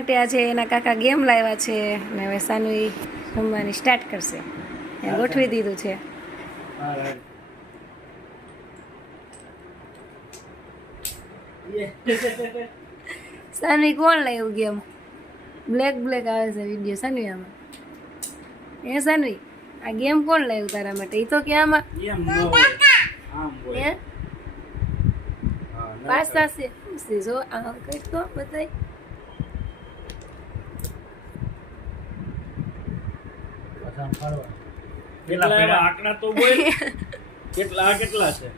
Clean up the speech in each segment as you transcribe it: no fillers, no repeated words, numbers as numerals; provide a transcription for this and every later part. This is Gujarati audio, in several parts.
માટે આજે એના કાકા ગેમ લાવ્યા છે અને હવે સાનવી રમવાની સ્ટાર્ટ કરશે એ ગોઠવી દીધું છે. સાનવી કોણ લાવ્યું ગેમ? બ્લેક બ્લેક આવે છે વિડીયો સાનવી આમાં. એ સાનવી આ ગેમ કોણ લાવ્યું તારા માટે? એ તો કે આમાં હે પાછા છે જો આ કઈ તો બતાય. આંકડા તો બોલ. કેટલા છે?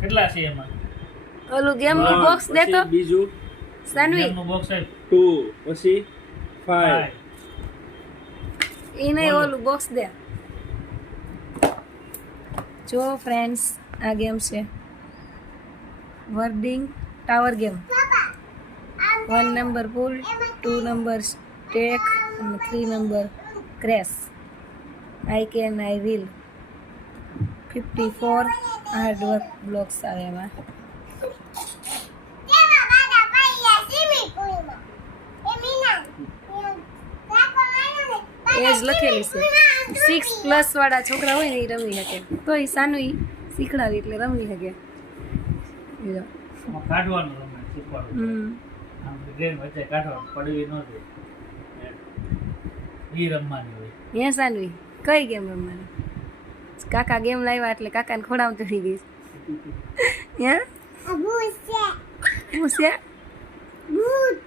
કેટલા છે એમાં? ઓલું ગેમ નું બોક્સ દે તો બીજું સાનવી. ગેમ નું બોક્સ છે 2 પછી 5 ઈ નહીં ઓલું બોક્સ દે. જો ફ્રેન્ડ્સ આ ગેમ છે વર્ડિંગ ટાવર ગેમ. 1 નંબર પુલ, 2 નંબર સ્ટેક અને 3 number crash. I can I will 54 hard work blocks આવે એમાં. એજ લખેલી છે 6+ વાળા છોકરા હોય ને એ રમી શકે. તો એ સાનવી શીખડાવી એટલે રમી શકે. કાઢવાનું રમે શીખવાડું. આમ ગેમ વચ્ચે કાઢવાનું પડવી ન દે. ઈ રમવાની હોય. હે સાનવી કઈ ગેમ રમવાની? કાકા ગેમ લાવ્યા એટલે કાકાને ખોડામાં ચડી ગઈ. હે ભૂત છે ભૂત